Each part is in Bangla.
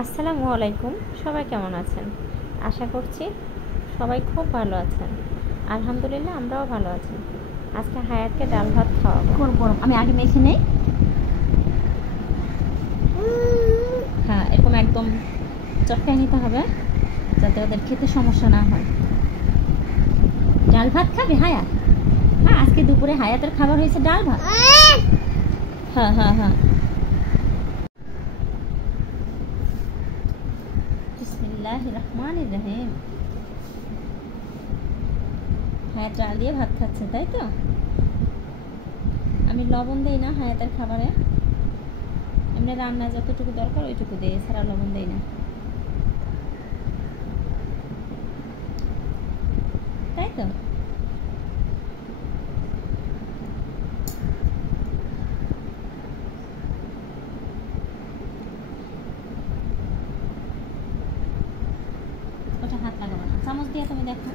আসসালামু আলাইকুম। সবাই কেমন আছেন? আশা করছি সবাই খুব ভালো আছেন। আলহামদুলিল্লাহ আমরাও ভালো আছি। আজকে হায়াতকে ডাল ভাত খাওয়াবো। গরম আমি আগে মেখে নেই। হ্যাঁ, এরকম একদম চটকায় নিতে হবে যাতে ওদের খেতে সমস্যা না হয়। ডাল ভাত খাবে হায়াত? হ্যাঁ, আজকে দুপুরে হায়াতের খাবার হয়েছে ডাল ভাত। হ্যাঁ হ্যাঁ হ্যাঁ, বিসমিল্লাহির রহমানির রহিম। হায়াত ডাল দিয়ে ভাত খাচ্ছে, তাই তো? আমি লবণ দেই না হায়াতের খাবারে, এমনি রান্না যতটুকু দরকার ওইটুকু দেই, এছাড়া লবণ দেই না, তাই তো? ওটা হাত লাগাবো না, চামচ দিয়ে তুমি দেখো।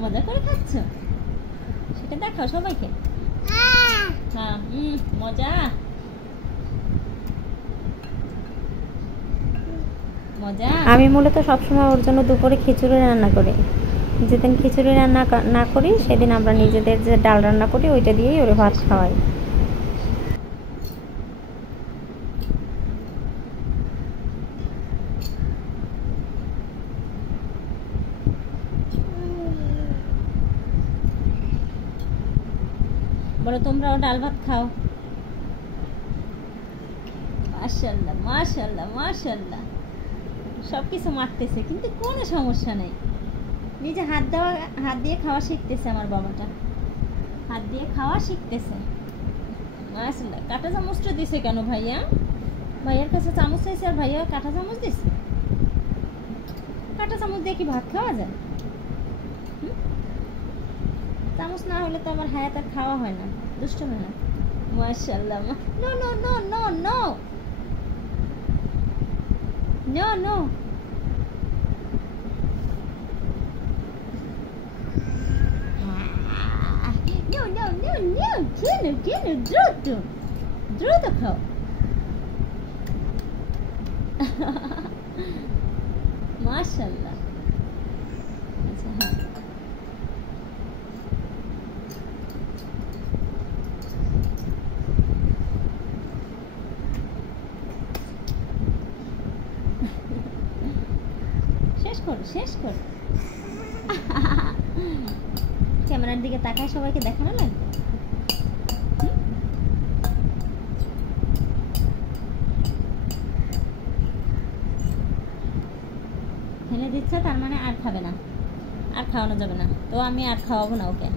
মজা করে খাচ্ছ, সেটা দেখাও সবাইকে। হ্যাঁ, মজা মজা। আমি মূলত সবসময় ওর জন্য দুপুরে খিচুড়ি রান্না করি। যেদিন খিচুড়ি রান্না না করি সেদিন আমরা নিজেদের যে ডাল রান্না করি ওইটা দিয়েই ওরে ভাত খাওয়াই। বলো তোমরাও ডাল ভাত খাও। মাশাআল্লাহ মাশাআল্লাহ মাশাআল্লাহ, সব কিছু মারতেছে কিন্তু কোনো সমস্যা নেই। নিজে হাত দিয়ে খাওয়া শিখতেছে আমার বাবাটা, হাত দিয়ে খাওয়া শিখতেছে। মাশাআল্লাহ। কাঁটা চামচটা দিছে কেন ভাইয়া? ভাইয়ার কাছে চামচ চাইছে আর ভাইয়া কাঁটা চামচ দিছে। কাঁটা চামচ দিয়ে কি ভাত খাওয়া যায়? চামচ না হলে তো আমার হায়াত আর খাওয়া হয় না, দুষ্ট হয় না। মাশাআল্লাহ। No no no no no no no, no no no no, কেন দ্রুত দ্রুত খাও। মাশাআল্লাহ। আচ্ছা হ্যাঁ, শেষ করো শেষ করো। ক্যামেরার দিকে তাকায় সবাইকে দেখানো লাগবে। ফেলে দিচ্ছে, তার মানে আর খাবে না, আর খাওয়ানো যাবে না, তো আমি আর খাওয়াবো না ওকে।